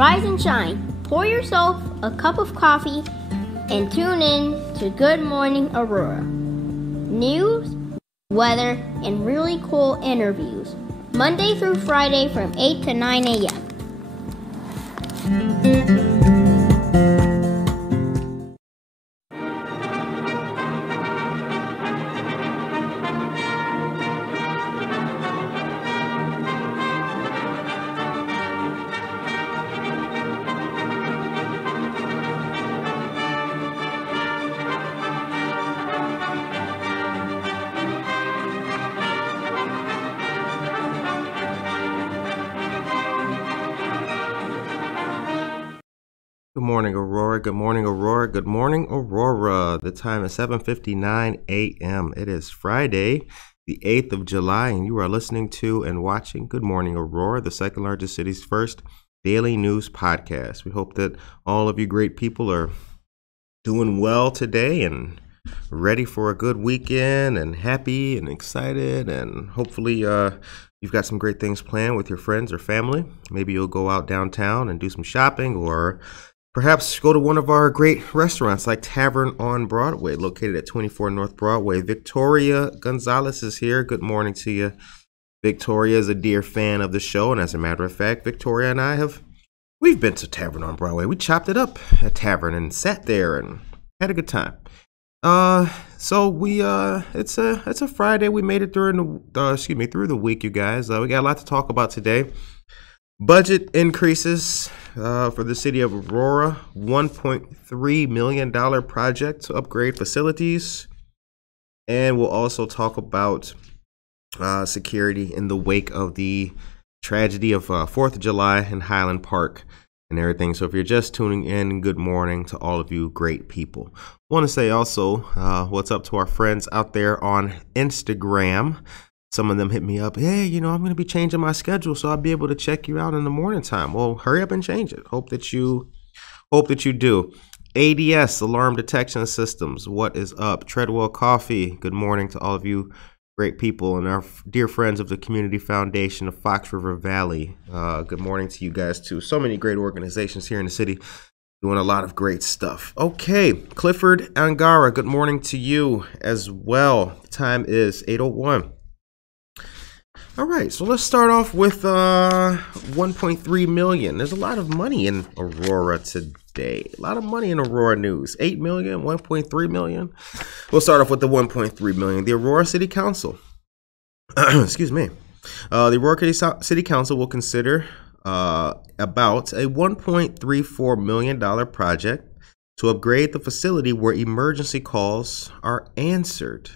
Rise and shine. Pour yourself a cup of coffee and tune in to Good Morning Aurora. News, weather, and really cool interviews. Monday through Friday from 8 to 9 a.m. Good morning, Aurora. Good morning, Aurora. Good morning, Aurora. The time is 7:59 a.m. It is Friday, the 8th of July, and you are listening to and watching Good Morning, Aurora, the second largest city's first daily news podcast. We hope that all of you great people are doing well today and ready for a good weekend and happy and excited, and hopefully you've got some great things planned with your friends or family. Maybe you'll go out downtown and do some shopping, or perhaps go to one of our great restaurants like Tavern on Broadway, located at 24 North Broadway. Victoria Gonzalez is here. Good morning to you. Victoria is a dear fan of the show, and as a matter of fact, Victoria and I we've been to Tavern on Broadway. We chopped it up at Tavern and sat there and had a good time. So we it's a Friday. We made it through through the week, you guys. We got a lot to talk about today. Budget increases for the city of Aurora, $1.3 million project to upgrade facilities. And we'll also talk about security in the wake of the tragedy of 4th of July in Highland Park and everything. So if you're just tuning in, good morning to all of you great people. I want to say also what's up to our friends out there on Instagram. Some of them hit me up. Hey, I'm going to be changing my schedule, so I'll be able to check you out in the morning time. Well, hurry up and change it. Hope that you do. ADS, Alarm Detection Systems. What is up? Treadwell Coffee. Good morning to all of you great people and our dear friends of the Community Foundation of Fox River Valley. Good morning to you guys too. So many great organizations here in the city doing a lot of great stuff. Okay, Clifford Angara. Good morning to you as well. The time is 8:01. All right, so let's start off with $1.3 million. There's a lot of money in Aurora today. A lot of money in Aurora news. $8 million, $1.3 million. We'll start off with the $1.3 million. The Aurora City Council. Excuse me. The Aurora City Council will consider about a $1.34 million project to upgrade the facility where emergency calls are answered.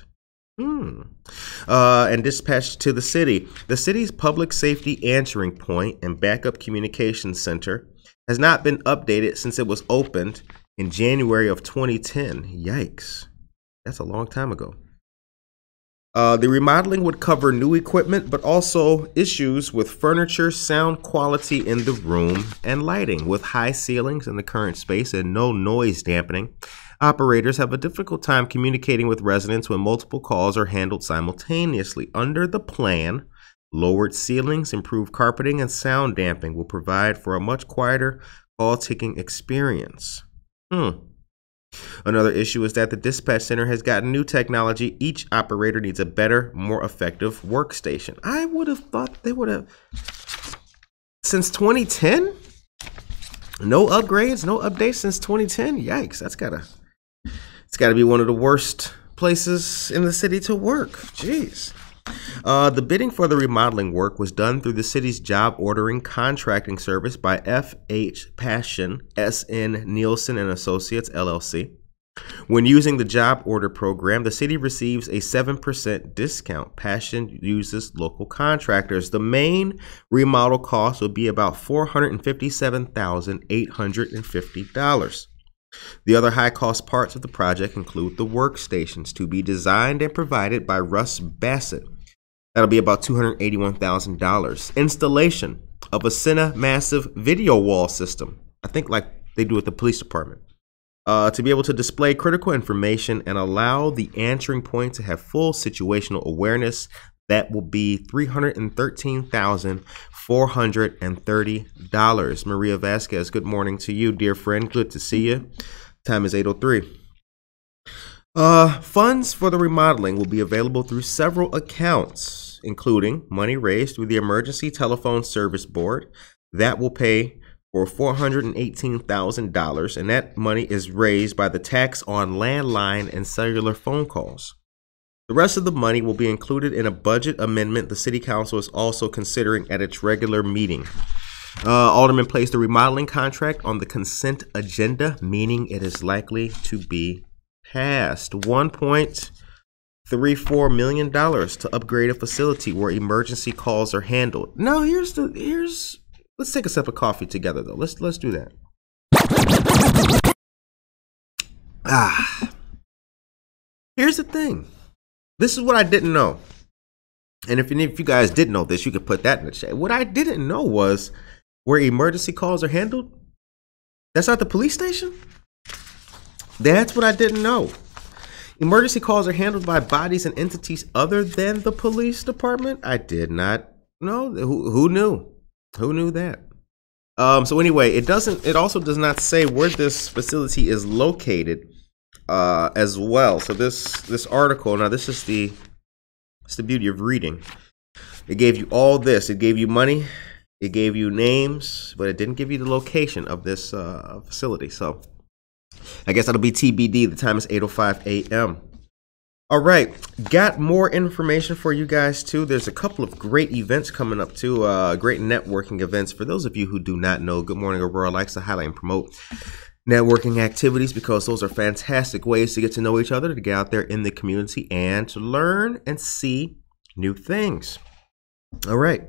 And dispatched to the city. The city's public safety answering point and backup communications center has not been updated since it was opened in January of 2010. Yikes. That's a long time ago. The remodeling would cover new equipment, but also issues with furniture, sound quality in the room, and lighting. With high ceilings in the current space and no noise dampening, operators have a difficult time communicating with residents when multiple calls are handled simultaneously. Under the plan, lowered ceilings, improved carpeting, and sound damping will provide for a much quieter call-taking experience. Another issue is that the dispatch center has gotten new technology. Each operator needs a better, more effective workstation. I would have thought they would have, since 2010? No upgrades, no updates since 2010? Yikes, it's gotta be one of the worst places in the city to work. Jeez. The bidding for the remodeling work was done through the city's job ordering contracting service by F.H. Passion, S.N. Nielsen and Associates, LLC. When using the job order program, the city receives a 7% discount. Passion uses local contractors. The main remodel cost will be about $457,850. The other high-cost parts of the project include the workstations to be designed and provided by Russ Bassett. That'll be about $281,000. Installation of a massive video wall system, I think like they do at the police department, to be able to display critical information and allow the answering point to have full situational awareness. That will be $313,430. Maria Vasquez, good morning to you, dear friend. Good to see you. Time is 8:03. Funds for the remodeling will be available through several accounts, including money raised through the Emergency Telephone Service Board. That will pay for $418,000, and that money is raised by the tax on landline and cellular phone calls. The rest of the money will be included in a budget amendment the City Council is also considering at its regular meeting. Alderman placed the remodeling contract on the consent agenda, meaning it is likely to be passed. $1.34 million to upgrade a facility where emergency calls are handled. Now, let's take a sip of coffee together, though. Let's do that. Here's the thing. This is what I didn't know. And if you guys did know this, you could put that in the chat. What I didn't know was where emergency calls are handled. That's not the police station? That's what I didn't know. Emergency calls are handled by bodies and entities other than the police department? I did not know. Who knew? Who knew that? So anyway, it also does not say where this facility is located as well. So this article, now this is the beauty of reading. It gave you all this. It gave you money. It gave you names, but it didn't give you the location of this facility. So I guess that'll be TBD. The time is 8:05 a.m. All right, got more information for you guys too. There's a couple of great events coming up too, great networking events. For those of you who do not know, Good Morning Aurora likes to highlight and promote networking activities because those are fantastic ways to get to know each other, to get out there in the community and to learn and see new things. All right.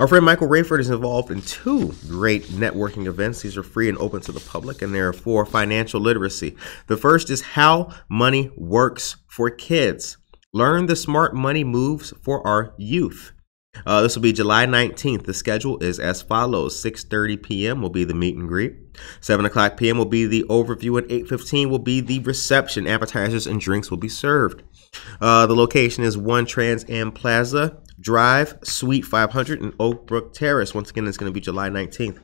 Our friend Michael Rayford is involved in two great networking events. These are free and open to the public, and they're for financial literacy. The first is How Money Works for Kids. Learn the smart money moves for our youth. This will be July 19th. The schedule is as follows. 6:30 p.m. will be the meet and greet. 7 o'clock p.m. will be the overview, and 8:15 will be the reception. Appetizers and drinks will be served. The location is 1 Trans Am Plaza Drive, Suite 500 in Oak Brook Terrace. Once again, it's going to be July 19th.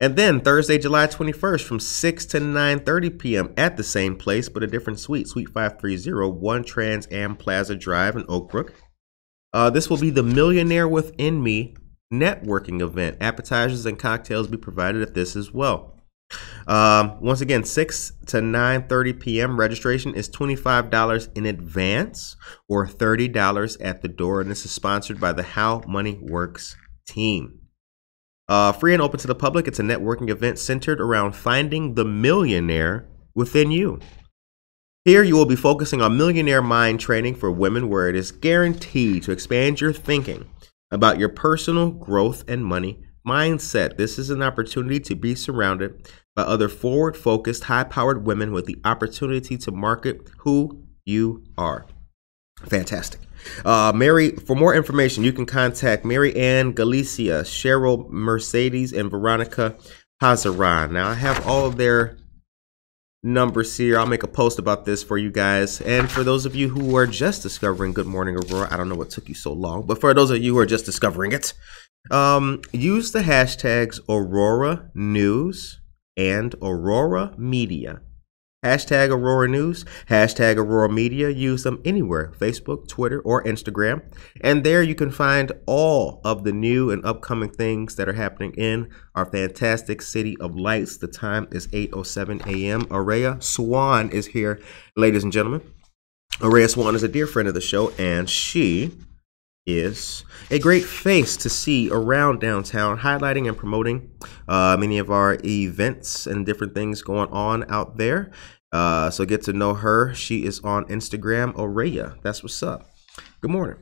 And then Thursday, July 21st from 6 to 9:30 p.m. at the same place, but a different suite, Suite 530, 1 Trans Am Plaza Drive in Oak Brook. This will be the Millionaire Within Me networking event. Appetizers and cocktails will be provided at this as well. Once again, 6 to 9:30 p.m. Registration is $25 in advance or $30 at the door, and this is sponsored by the How Money Works team. Free and open to the public. It's a networking event centered around finding the millionaire within you. Here you will be focusing on millionaire mind training for women, where it is guaranteed to expand your thinking about your personal growth and money mindset. This is an opportunity to be surrounded by other forward-focused, high-powered women with the opportunity to market who you are. Fantastic. For more information, you can contact Mary Ann Galicia, Cheryl Mercedes, and Veronica Hazaran. Now, I have all of their numbers here. I'll make a post about this for you guys. And for those of you who are just discovering Good Morning Aurora, I don't know what took you so long, but for those of you who are just discovering it, use the hashtags Aurora News and Aurora Media. Hashtag Aurora News, hashtag Aurora Media. Use them anywhere, Facebook, Twitter, or Instagram. And there you can find all of the new and upcoming things that are happening in our fantastic City of Lights. The time is 8:07 a.m. Aurea Swan is here, ladies and gentlemen. Aurea Swan is a dear friend of the show, and she is a great face to see around downtown, highlighting and promoting many of our events and different things going on out there. So get to know her. She is on Instagram, Aurea. That's what's up. Good morning.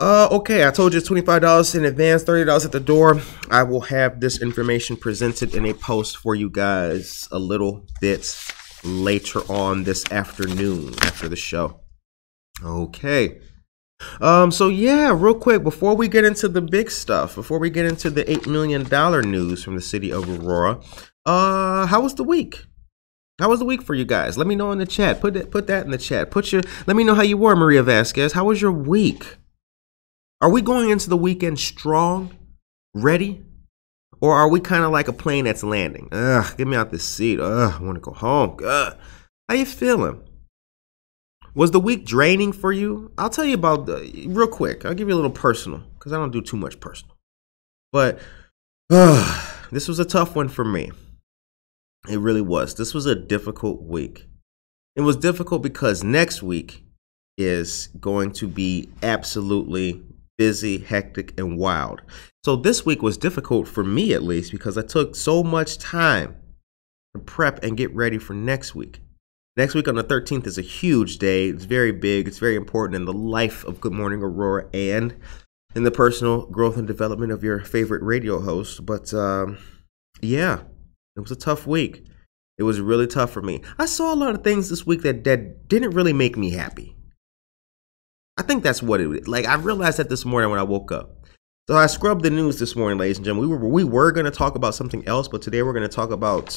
Okay, I told you it's $25 in advance, $30 at the door. I will have this information presented in a post for you guys a little bit later on this afternoon after the show. Okay. So yeah, real quick, before we get into the big stuff, before we get into the $8 million news from the city of Aurora, how was the week? How was the week for you guys? Let me know in the chat. Put that in the chat. Let me know how you were, Maria Vasquez. How was your week? Are we going into the weekend strong, ready? Or are we kind of like a plane that's landing? Ugh, get me out this seat. Ugh, I want to go home. Ugh. How you feeling? Was the week draining for you? I'll tell you about real quick. I'll give you a little personal because I don't do too much personal. But this was a tough one for me. It really was. This was a difficult week. It was difficult because next week is going to be absolutely busy, hectic, and wild. So this week was difficult for me, at least, because I took so much time to prep and get ready for next week. Next week on the 13th is a huge day. It's very big. It's very important in the life of Good Morning Aurora and in the personal growth and development of your favorite radio host. But yeah, it was a tough week. It was really tough for me. I saw a lot of things this week that didn't really make me happy. I think that's what it is. Like, I realized that this morning when I woke up. So I scrubbed the news this morning, ladies and gentlemen. We were going to talk about something else, but today we're going to talk about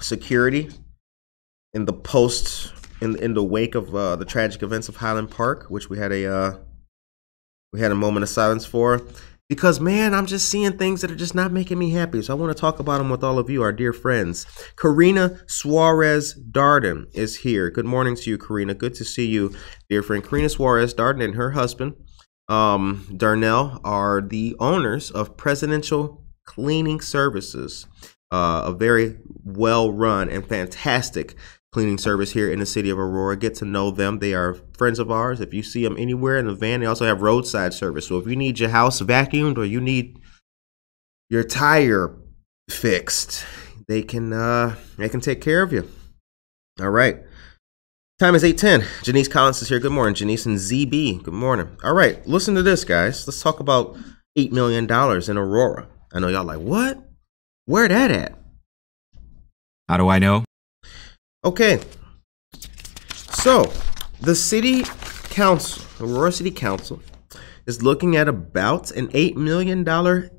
security in the wake of the tragic events of Highland Park, which we had a moment of silence for. Because, man, I'm just seeing things that are just not making me happy. So I want to talk about them with all of you, our dear friends. Karina Suarez Darden is here. Good morning to you, Karina. Good to see you, dear friend. Karina Suarez Darden and her husband, Darnell, are the owners of Presidential Cleaning Services, a very well-run and fantastic cleaning service here in the city of Aurora. Get to know them. They are friends of ours. If you see them anywhere in the van, they also have roadside service. So if you need your house vacuumed or you need your tire fixed, they can take care of you. All right. Time is 8:10. Janice Collins is here. Good morning, Janice, and ZB. Good morning. All right. Listen to this, guys. Let's talk about $8 million in Aurora. I know y'all like, what? Where that at? How do I know? Okay, so the city council, Aurora City Council, is looking at about an $8 million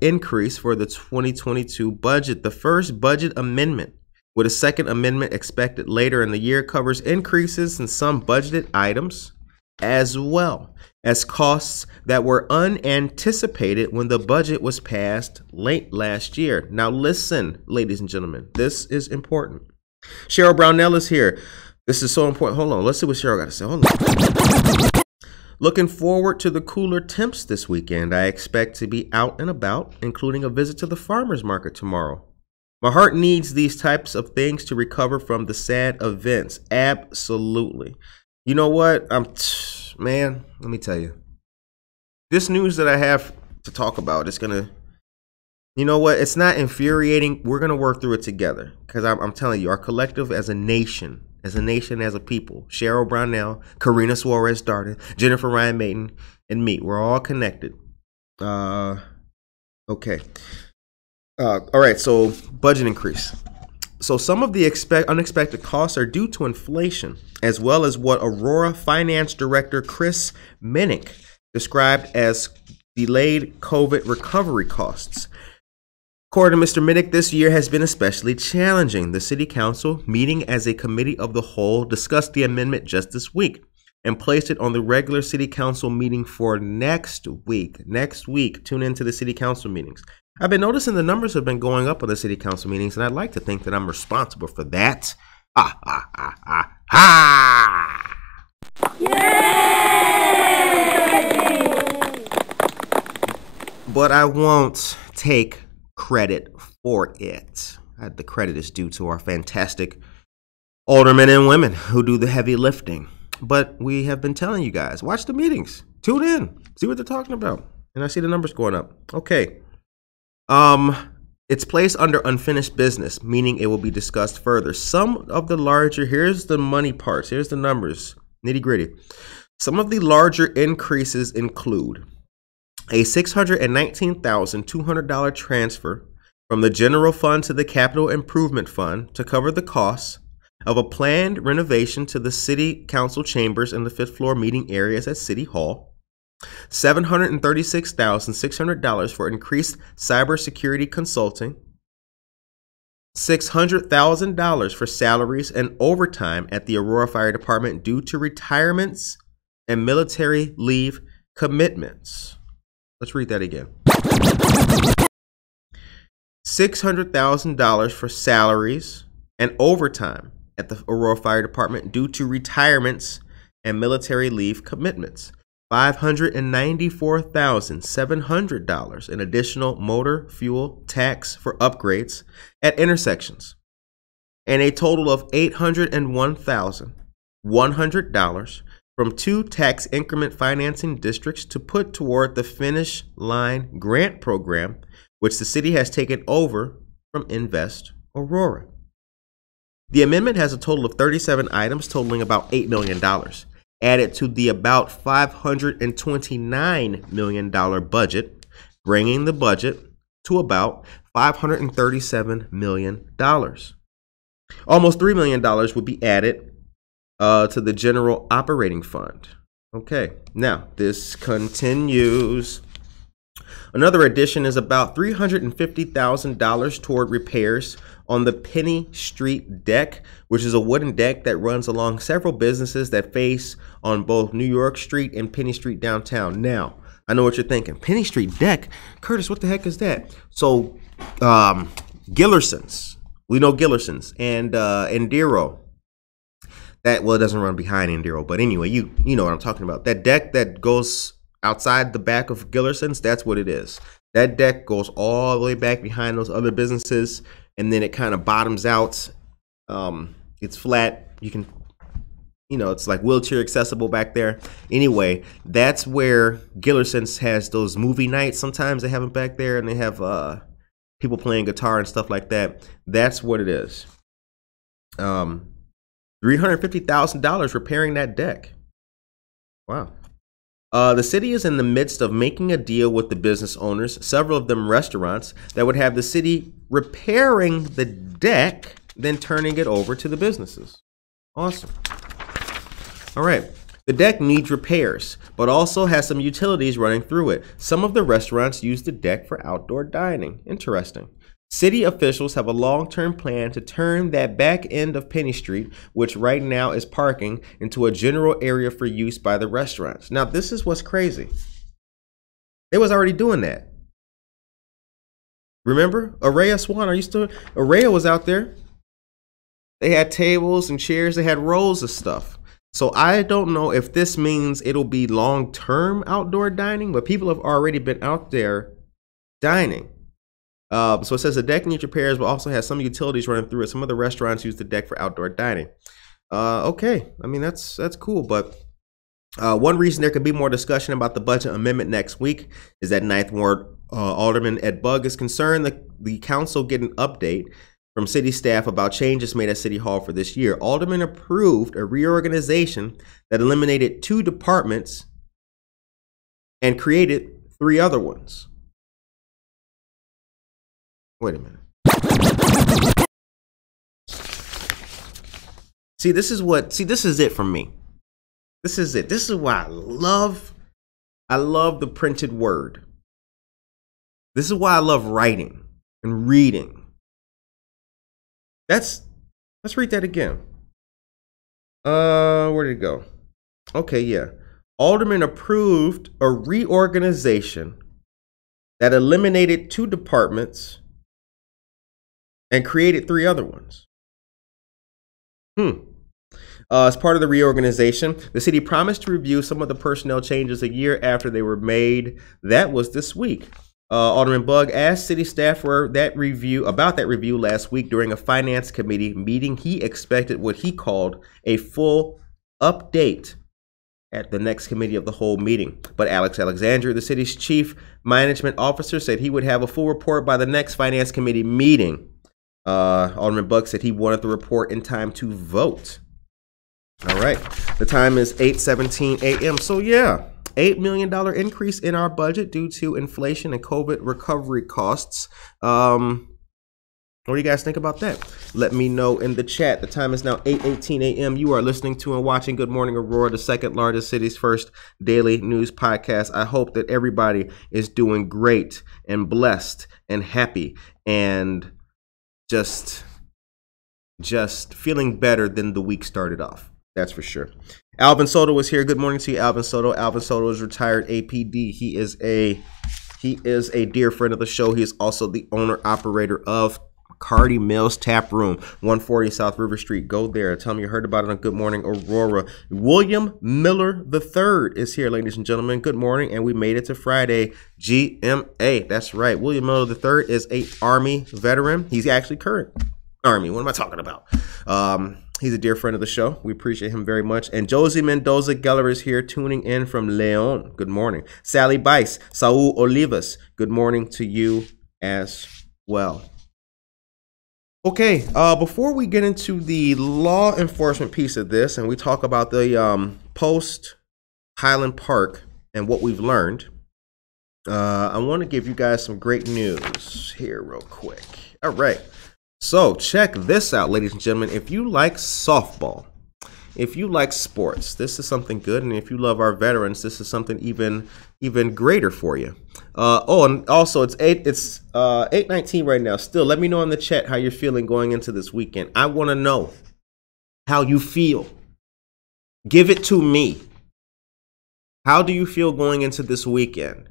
increase for the 2022 budget. The first budget amendment, with a second amendment expected later in the year, covers increases in some budgeted items, as well as costs that were unanticipated when the budget was passed late last year. Now listen, ladies and gentlemen, this is important. Cheryl Brownell is here. This is so important. Hold on. Let's see what Cheryl got to say. Hold on. Looking forward to the cooler temps this weekend. I expect to be out and about, including a visit to the farmer's market tomorrow. My heart needs these types of things to recover from the sad events. Absolutely. You know what? Man, let me tell you. This news that I have to talk about is going to, you know what? It's not infuriating. We're going to work through it together. Because I'm telling you, our collective as a nation, as a people, Cheryl Brownell, Karina Suarez Darden, Jennifer Ryan Mayton, and me, we're all connected. Okay. All right, so budget increase. So some of the unexpected costs are due to inflation, as well as what Aurora Finance Director Chris Minnick described as delayed COVID recovery costs. According to Mr. Minnick, this year has been especially challenging. The City Council, meeting as a committee of the whole, discussed the amendment just this week and placed it on the regular City Council meeting for next week. Next week, tune into the City Council meetings. I've been noticing the numbers have been going up on the City Council meetings, and I'd like to think that I'm responsible for that. Yay! But I won't take credit for it. The credit is due to our fantastic aldermen and women who do the heavy lifting. But we have been telling you guys, watch the meetings, tune in, see what they're talking about. And I see the numbers going up. Okay. It's placed under unfinished business, meaning it will be discussed further. Some of the larger, here's the money parts, here's the numbers, nitty gritty. Some of the larger increases include a $619,200 transfer from the general fund to the capital improvement fund to cover the costs of a planned renovation to the city council chambers and the fifth floor meeting areas at City Hall, $736,600 for increased cybersecurity consulting, $600,000 for salaries and overtime at the Aurora Fire Department due to retirements and military leave commitments. Let's read that again. $600,000 for salaries and overtime at the Aurora Fire Department due to retirements and military leave commitments. $594,700 in additional motor fuel tax for upgrades at intersections, and a total of $801,100 from 2 tax increment financing districts to put toward the Finish Line grant program, which the city has taken over from Invest Aurora. The amendment has a total of 37 items totaling about $8 million. Added to the about $529 million budget, bringing the budget to about $537 million. Almost $3 million would be added to the general operating fund. Okay, now this continues. Another addition is about $350,000 toward repairs on the Penny Street deck, which is a wooden deck that runs along several businesses that face on both New York Street and Penny Street downtown. Now, I know what you're thinking. Penny Street deck? Curtis, what the heck is that? So, Gillerson's. We know Gillerson's and Indiro. That, well, it doesn't run behind Indiro, but anyway, you know what I'm talking about. That deck that goes outside the back of Gillerson's, that's what it is. That deck goes all the way back behind those other businesses, and then it kind of bottoms out. It's flat. You can, it's like wheelchair accessible back there. Anyway, that's where Gillerson's has those movie nights. Sometimes they have them back there, and they have people playing guitar and stuff like that. That's what it is. $350,000 repairing that deck. Wow. The city is in the midst of making a deal with the business owners, several of them restaurants, that would have the city repairing the deck, then turning it over to the businesses. Awesome. All right. The deck needs repairs, but also has some utilities running through it. Some of the restaurants use the deck for outdoor dining. Interesting. City officials have a long-term plan to turn that back end of Penny Street, which right now is parking, into a general area for use by the restaurants. Now, this is what's crazy. They was already doing that. Remember? Aurora Swan, are you still? Aurora was out there. They had tables and chairs. They had rows of stuff. So I don't know if this means it'll be long-term outdoor dining, but people have already been out there dining. So it says the deck needs repairs, but also has some utilities running through it. Some of the restaurants use the deck for outdoor dining. Okay, I mean that's cool, but one reason there could be more discussion about the budget amendment next week is that Ninth Ward Alderman Ed Bugg is concerned that the council get an update from city staff about changes made at City Hall for this year. Alderman approved a reorganization that eliminated 2 departments and created 3 other ones. Wait a minute. This is it for me. This is it. This is why I love the printed word. This is why I love writing and reading. Let's read that again. Where did it go? Okay, yeah. Alderman approved a reorganization that eliminated 2 departments and created 3 other ones. As part of the reorganization, the city promised to review some of the personnel changes a year after they were made. That was this week. Alderman Bugg asked city staff for that review last week during a finance committee meeting. He expected what he called a full update at the next committee of the whole meeting. But Alex Alexandria, the city's chief management officer, said he would have a full report by the next finance committee meeting. Alderman Bugg said he wanted the report in time to vote. All right. The time is 8:17 a.m. So yeah, $8 million increase in our budget due to inflation and COVID recovery costs. What do you guys think about that? Let me know in the chat. The time is now 8:18 a.m. You are listening to and watching Good Morning Aurora, the second largest city's first daily news podcast. I hope that everybody is doing great and blessed and happy and just just feeling better than the week started off. That's for sure. Alvin Soto is here. Good morning to you, Alvin Soto. Alvin Soto is retired APD. He is a dear friend of the show. He is also the owner operator of Cardi Mills Tap Room, 140 South River Street. Go there. Tell me you heard about it on Good Morning Aurora. William Miller III is here, ladies and gentlemen. Good morning, and we made it to Friday. GMA. That's right. William Miller III is a Army veteran. He's actually current Army. What am I talking about? He's a dear friend of the show. We appreciate him very much. And Josie Mendoza Geller is here tuning in from Leon. Good morning. Sally Bice, Saul Olivas. Good morning to you as well. Okay, before we get into the law enforcement piece of this and we talk about the post Highland Park and what we've learned, I want to give you guys some great news here real quick. All right, so check this out, ladies and gentlemen. If you like softball, if you like sports, this is something good. And if you love our veterans, this is something even greater for you. And also it's 8:19 right now. Still, let me know in the chat how you're feeling going into this weekend. I want to know how you feel. Give it to me. How do you feel going into this weekend?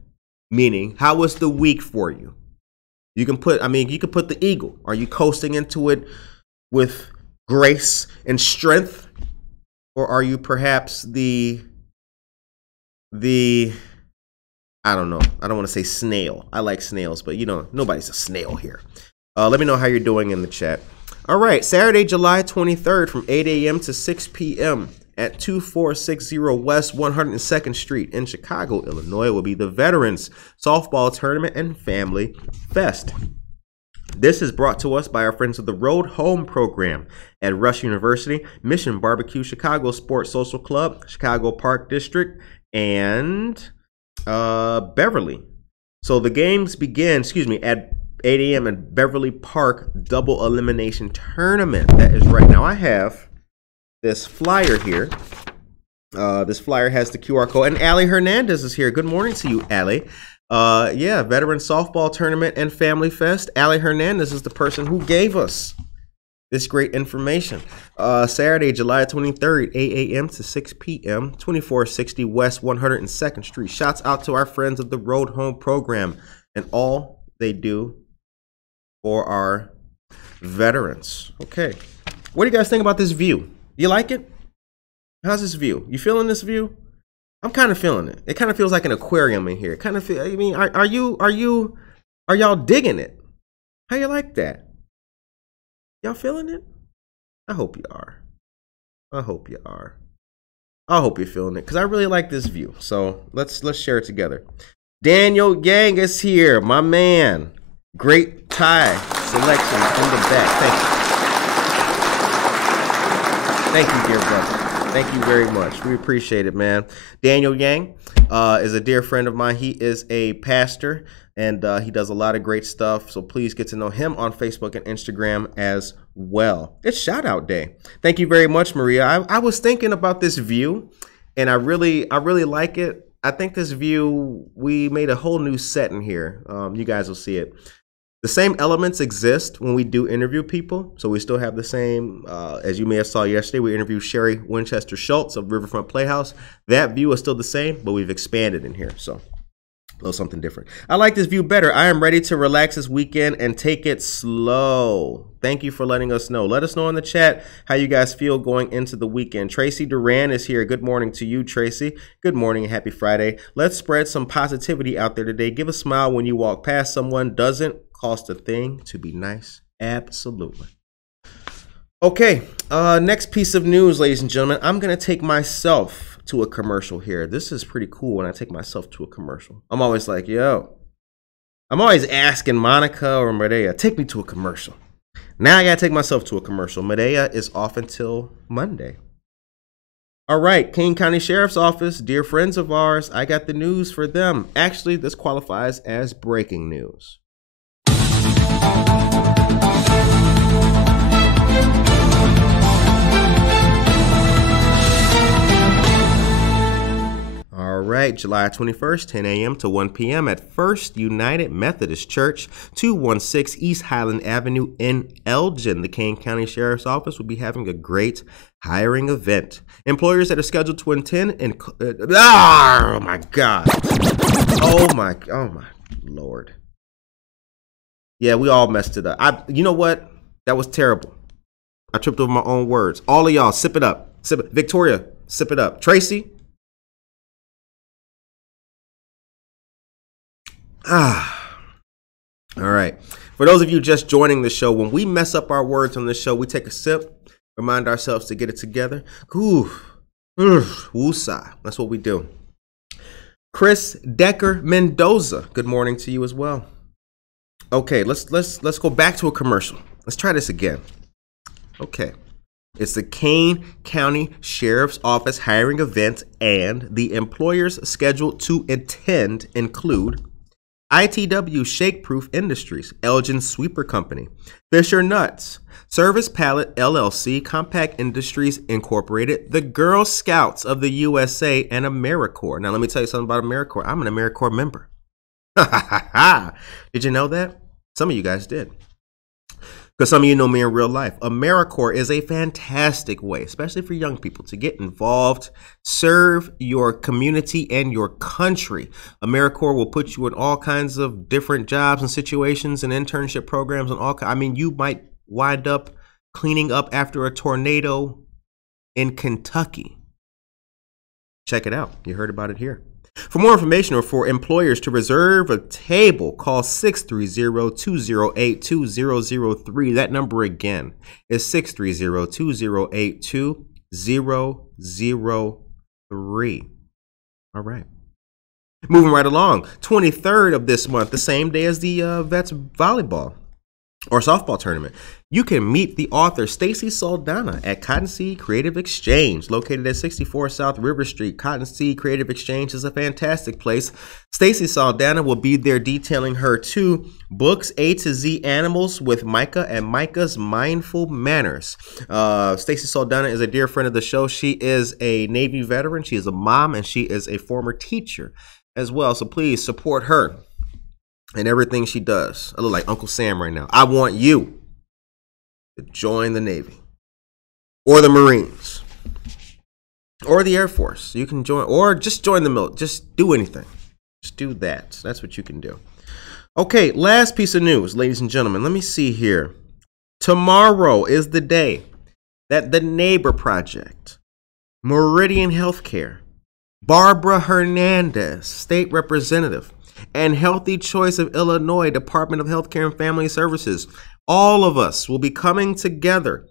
Meaning, how was the week for you? You can put the eagle. Are you coasting into it with grace and strength? Or are you perhaps the I don't know. I don't want to say snail. I like snails, but nobody's a snail here. Let me know how you're doing in the chat. All right, Saturday, July 23rd from 8 a.m. to 6 p.m. at 2460 West 102nd Street in Chicago, Illinois will be the Veterans Softball Tournament and Family Fest. This is brought to us by our friends of the Road Home program at Rush University, Mission Barbecue, Chicago Sports Social Club, Chicago Park District, and Beverly. So the games begin, at 8 a.m. at Beverly Park Double Elimination Tournament. That is right. Now I have this flyer here. This flyer has the QR code, and Allie Hernandez is here. Good morning to you, Allie. Veteran Softball Tournament and Family Fest. Allie Hernandez is the person who gave us this great information. Saturday, July 23rd, 8 a.m. to 6 p.m., 2460 West 102nd Street. Shouts out to our friends of the Road Home program and all they do for our veterans. Okay. What do you guys think about this view? You like it? How's this view? You feeling this view? I'm kind of feeling it. It kind of feels like an aquarium in here. It kind of feel, are y'all digging it? How you like that? Y'all feeling it? I hope you are. I hope you are. I hope you're feeling it because I really like this view. So let's share it together. Daniel Yang is here, my man. Great tie selection in the back. Thank you, dear brother. Thank you very much. We appreciate it, man. Daniel Yang is a dear friend of mine. He is a pastor, and he does a lot of great stuff. So please get to know him on Facebook and Instagram as well. It's shout out day. Thank you very much, Maria. I was thinking about this view, and I really like it. I think this view, we made a whole new set in here. You guys will see it. The same elements exist when we do interview people. So we still have the same, as you may have saw yesterday, we interviewed Sherry Winchester Schultz of Riverfront Playhouse. That view is still the same, but we've expanded in here. So a little something different. I like this view better. I am ready to relax this weekend and take it slow. Thank you for letting us know. Let us know in the chat how you guys feel going into the weekend. Tracy Duran is here. Good morning to you, Tracy. Good morning and happy Friday. Let's spread some positivity out there today. Give a smile when you walk past someone. Doesn't cost a thing to be nice. Absolutely. Okay, next piece of news, ladies and gentlemen. I'm going to take myself to a commercial here. This is pretty cool when I take myself to a commercial. I'm always like, I'm always asking Monica or Medea, take me to a commercial. Now I got to take myself to a commercial. Medea is off until Monday. All right, King County Sheriff's Office, dear friends of ours, I got the news for them. Actually, this qualifies as breaking news. All right. night, July 21st, 10 a.m. to 1 p.m. at First United Methodist Church, 216 East Highland Avenue in Elgin. The Kane County Sheriff's Office will be having a great hiring event. Employers that are scheduled to attend and oh my God. Oh my Lord. Yeah, we all messed it up. You know what? That was terrible. I tripped over my own words. All of y'all, sip it up. Sip it. Victoria, sip it up. Tracy. All right. For those of you just joining the show, when we mess up our words on this show, we take a sip, remind ourselves to get it together. Woosah. That's what we do. Chris Decker Mendoza, good morning to you as well. Okay, let's go back to a commercial. Let's try this again. Okay. It's the Kane County Sheriff's Office hiring event, and the employers scheduled to attend include ITW Shakeproof Industries, Elgin Sweeper Company, Fisher Nuts, Service Pallet LLC, Compact Industries Incorporated, the Girl Scouts of the USA, and AmeriCorps. Now, let me tell you something about AmeriCorps. I'm an AmeriCorps member. Did you know that? Some of you guys did. Because some of you know me in real life. AmeriCorps is a fantastic way, especially for young people, to get involved, serve your community and your country. AmeriCorps will put you in all kinds of different jobs and situations and internship programs and all. I mean, you might wind up cleaning up after a tornado in Kentucky. Check it out. You heard about it here. For more information or for employers to reserve a table, call 630-208-2003. That number again is 630-208-2003. All right. Moving right along. 23rd of this month, the same day as the Vets volleyball or softball tournament. You can meet the author Stacy Saldana at Cottonseed Creative Exchange, located at 64 South River Street. Cottonseed Creative Exchange is a fantastic place. Stacy Saldana will be there detailing her two books, A to Z Animals with Micah and Micah's Mindful Manners. Stacy Saldana is a dear friend of the show. She is a Navy veteran. She is a mom, and she is a former teacher as well. So please support her and everything she does. I look like Uncle Sam right now. I want you to join the Navy or the Marines or the Air Force. You can join, or just join the military. Just do anything. Just do that. That's what you can do. Okay, last piece of news, ladies and gentlemen. Let me see here. Tomorrow is the day that the Neighbor Project, Meridian Healthcare, Barbara Hernandez, State Representative, and Healthy Choice of Illinois Department of Healthcare and Family Services, all of us will be coming together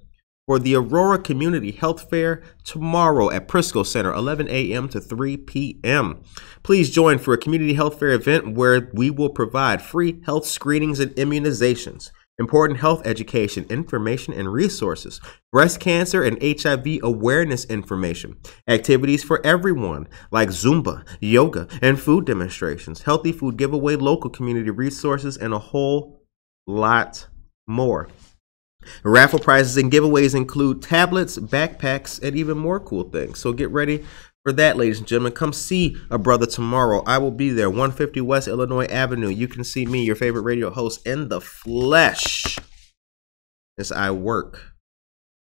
for the Aurora Community Health Fair tomorrow at Prisco Center, 11 a.m. to 3 p.m. Please join for a community health fair event where we will provide free health screenings and immunizations, important health education, information, and resources, breast cancer and HIV awareness information, activities for everyone like Zumba, yoga, and food demonstrations, healthy food giveaway, local community resources, and a whole lot more. Raffle prizes and giveaways include tablets, backpacks, and even more cool things. So get ready for that, ladies and gentlemen. Come see a brother tomorrow. I will be there, 150 West Illinois Avenue. You can see me, your favorite radio host, in the flesh as I work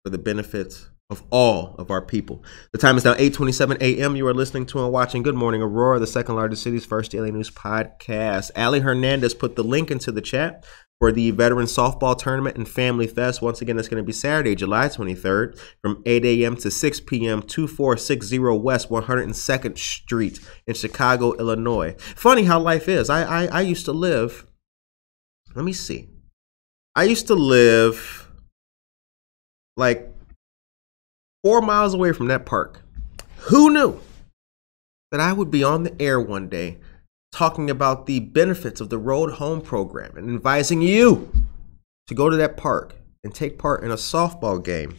for the benefit of all of our people. The time is now 8:27 a.m. You are listening to and watching Good Morning Aurora, the second largest city's first daily news podcast. Allie Hernandez put the link into the chat for the Veteran Softball Tournament and Family Fest. Once again, it's going to be Saturday, July 23rd from 8 a.m. to 6 p.m., 2460 West 102nd Street in Chicago, Illinois. Funny how life is. I used to live, let me see. I used to live like 4 miles away from that park. Who knew that I would be on the air one day talking about the benefits of the Road Home program and advising you to go to that park and take part in a softball game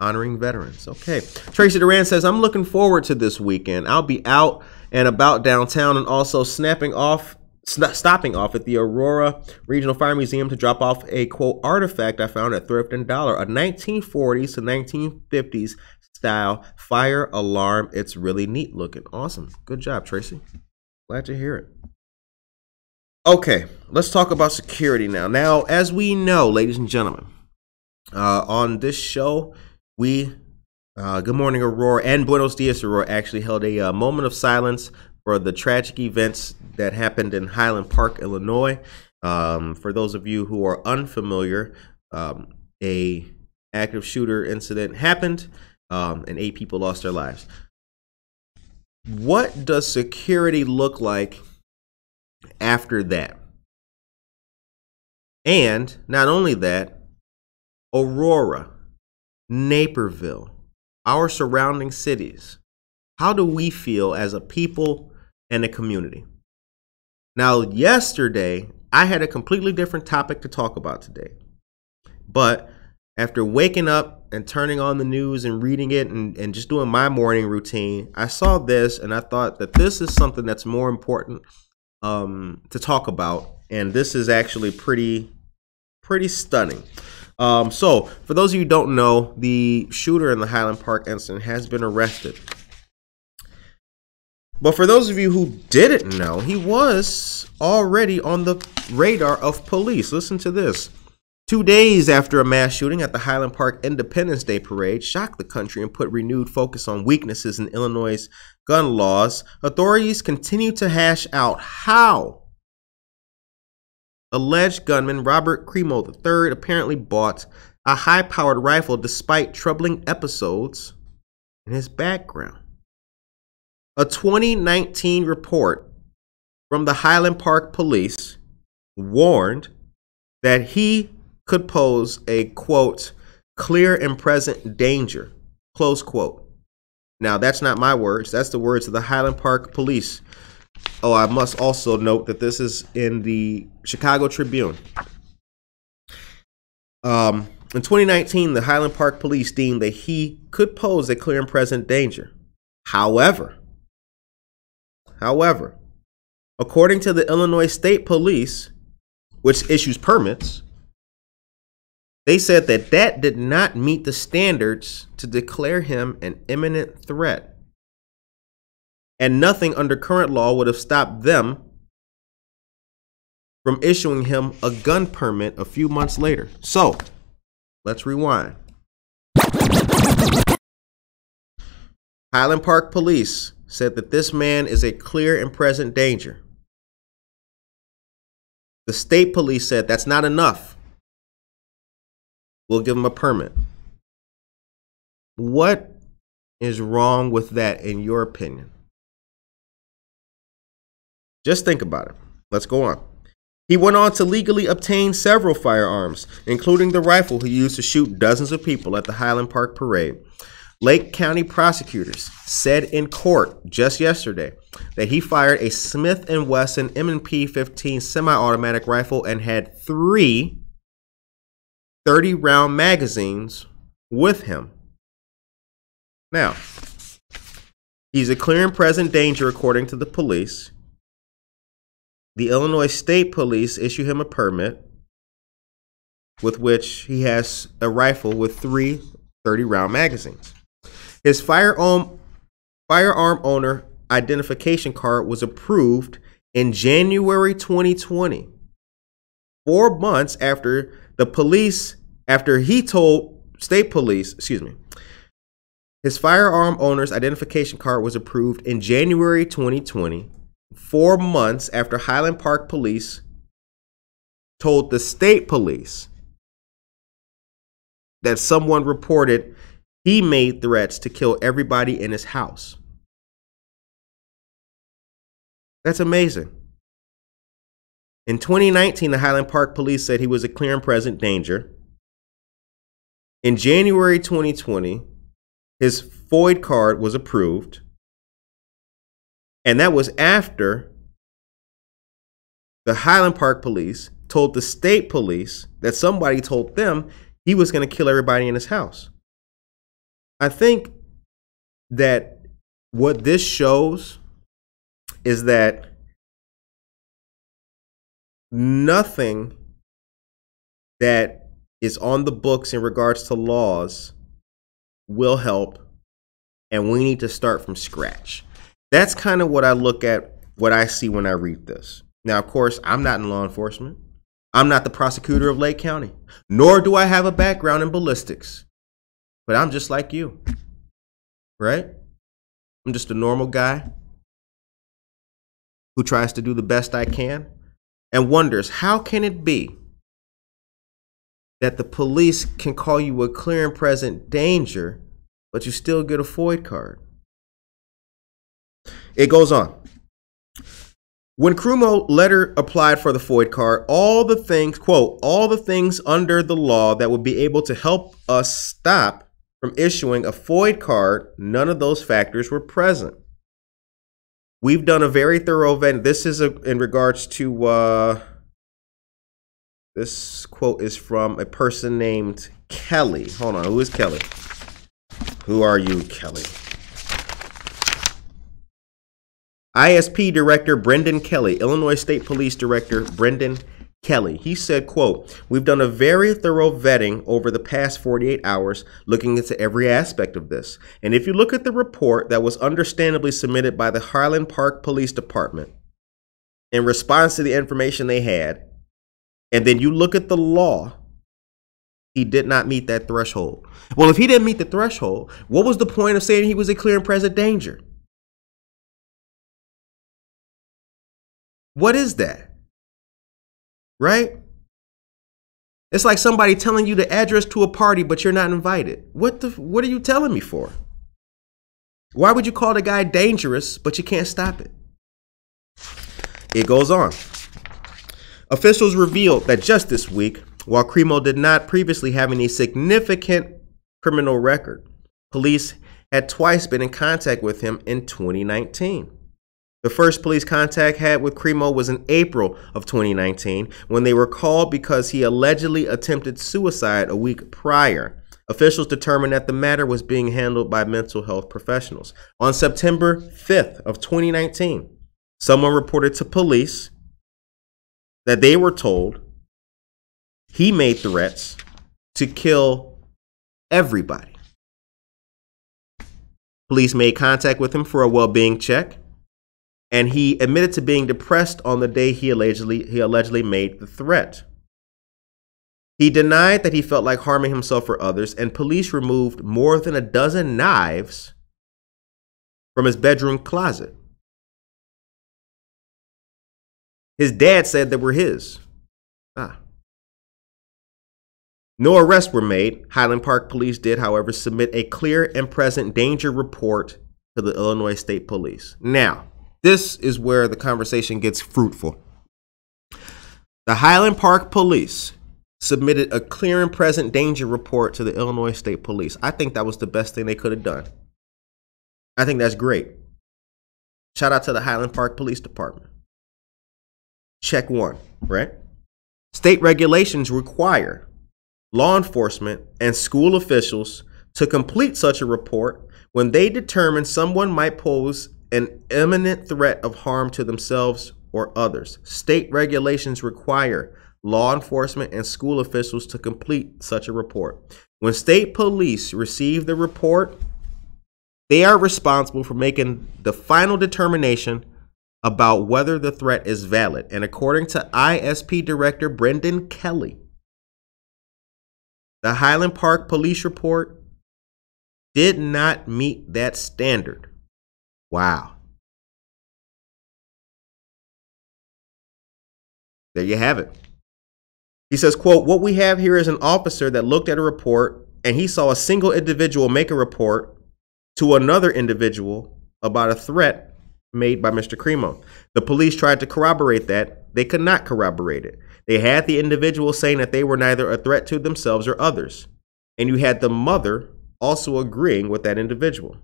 honoring veterans. Okay. Tracy Duran says, I'm looking forward to this weekend. I'll be out and about downtown and also stopping off at the Aurora Regional Fire Museum to drop off a, quote, artifact I found at Thrift and Dollar, a 1940s to 1950s style fire alarm. It's really neat looking. Awesome. Good job, Tracy. Glad to hear it. Okay, let's talk about security now. Now, as we know, ladies and gentlemen, on this show, we, Good Morning Aurora and Buenos Dias Aurora, actually held a moment of silence for the tragic events that happened in Highland Park, Illinois. For those of you who are unfamiliar, a active shooter incident happened, and 8 people lost their lives. What does security look like after that? And not only that, Aurora, Naperville, our surrounding cities, how do we feel as a people and a community? Now, yesterday, I had a completely different topic to talk about today. But after waking up and turning on the news and reading it and just doing my morning routine, I saw this and I thought that this is something that's more important to talk about. And this is actually pretty stunning. So for those of you who don't know, the shooter in the Highland Park incident has been arrested. But for those of you who didn't know, he was already on the radar of police. Listen to this. 2 days after a mass shooting at the Highland Park Independence Day parade shocked the country and put renewed focus on weaknesses in Illinois' gun laws, authorities continue to hash out how alleged gunman Robert Cremo III apparently bought a high-powered rifle despite troubling episodes in his background. A 2019 report from the Highland Park Police warned that he could pose a, quote, clear and present danger, close quote. Now, that's not my words. That's the words of the Highland Park Police. Oh, I must also note that this is in the Chicago Tribune. In 2019, the Highland Park Police deemed that he could pose a clear and present danger. However, according to the Illinois State Police, which issues permits, they said that that did not meet the standards to declare him an imminent threat. And nothing under current law would have stopped them from issuing him a gun permit a few months later. So, let's rewind. Highland Park Police said that this man is a clear and present danger. The state police said that's not enough. We'll give him a permit. What is wrong with that, in your opinion? Just think about it. Let's go on. He went on to legally obtain several firearms, including the rifle he used to shoot dozens of people at the Highland Park parade. Lake County prosecutors said in court just yesterday that he fired a Smith & Wesson M&P 15 semi-automatic rifle and had 3 30-round magazines with him. Now, he's a clear and present danger according to the police. The Illinois State Police issue him a permit with which he has a rifle with 3 30-round magazines. His firearm owner identification card was approved in January 2020, 4 months after he told state police, his firearm owner's identification card was approved in January 2020, 4 months after Highland Park Police told the state police that someone reported he made threats to kill everybody in his house. That's amazing. In 2019, the Highland Park Police said he was a clear and present danger. In January 2020, his FOID card was approved. And that was after the Highland Park Police told the state police that somebody told them he was going to kill everybody in his house. I think that what this shows is that nothing that is on the books in regards to laws will help and we need to start from scratch. That's kind of what I look at, what I see when I read this. Now, of course, I'm not in law enforcement. I'm not the prosecutor of Lake County, nor do I have a background in ballistics. But I'm just like you, right? I'm just a normal guy who tries to do the best I can and wonders, how can it be that the police can call you a clear and present danger, but you still get a FOID card? It goes on. When Cremo later applied for the FOID card, all the things, quote, all the things under the law that would be able to help us stop from issuing a FOID card, none of those factors were present. We've done a very thorough event. This is in regards to, this quote is from a person named Kelly. Hold on, who is Kelly? Who are you, Kelly? ISP Director Brendan Kelly, Illinois State Police Director Brendan Kelly. He said, quote, we've done a very thorough vetting over the past 48 hours looking into every aspect of this. And if you look at the report that was understandably submitted by the Highland Park Police Department in response to the information they had, and then you look at the law, he did not meet that threshold. Well, if he didn't meet the threshold, what was the point of saying he was a clear and present danger? What is that? Right? It's like somebody telling you the address to a party, but you're not invited. What are you telling me for? Why would you call the guy dangerous, but you can't stop it? It goes on. Officials revealed that just this week, while Cremo did not previously have any significant criminal record, police had twice been in contact with him in 2019. The first police contact had with Cremo was in April of 2019 when they were called because he allegedly attempted suicide a week prior. Officials determined that the matter was being handled by mental health professionals. On September 5th of 2019, someone reported to police that they were told he made threats to kill everybody. Police made contact with him for a well-being check, and he admitted to being depressed on the day he allegedly made the threat. He denied that he felt like harming himself or others, and police removed more than a dozen knives from his bedroom closet. His dad said they were his. No arrests were made. Highland Park Police did, however, submit a clear and present danger report to the Illinois State Police. Now, this is where the conversation gets fruitful. The Highland Park Police submitted a clear and present danger report to the Illinois State Police. I think that was the best thing they could have done. I think that's great. Shout out to the Highland Park Police Department. Check one, right? State regulations require law enforcement and school officials to complete such a report when they determine someone might pose an imminent threat of harm to themselves or others. State regulations require law enforcement and school officials to complete such a report. When state police receive the report, they are responsible for making the final determination about whether the threat is valid. And according to ISP Director Brendan Kelly, the Highland Park Police report did not meet that standard. Wow. There you have it. He says, quote, what we have here is an officer that looked at a report and he saw a single individual make a report to another individual about a threat made by Mr. Cremo. The police tried to corroborate that. They could not corroborate it. They had the individual saying that they were neither a threat to themselves or others. And you had the mother also agreeing with that individual.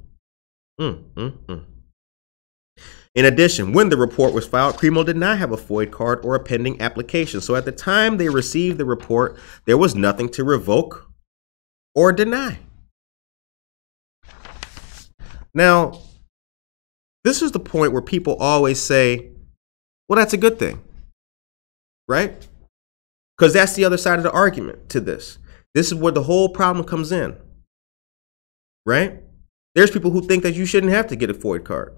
In addition, when the report was filed, Cremo did not have a FOID card or a pending application. So at the time they received the report, there was nothing to revoke or deny. Now, this is the point where people always say, well, that's a good thing, right? Because that's the other side of the argument to this. This is where the whole problem comes in, right? There's people who think that you shouldn't have to get a FOID card.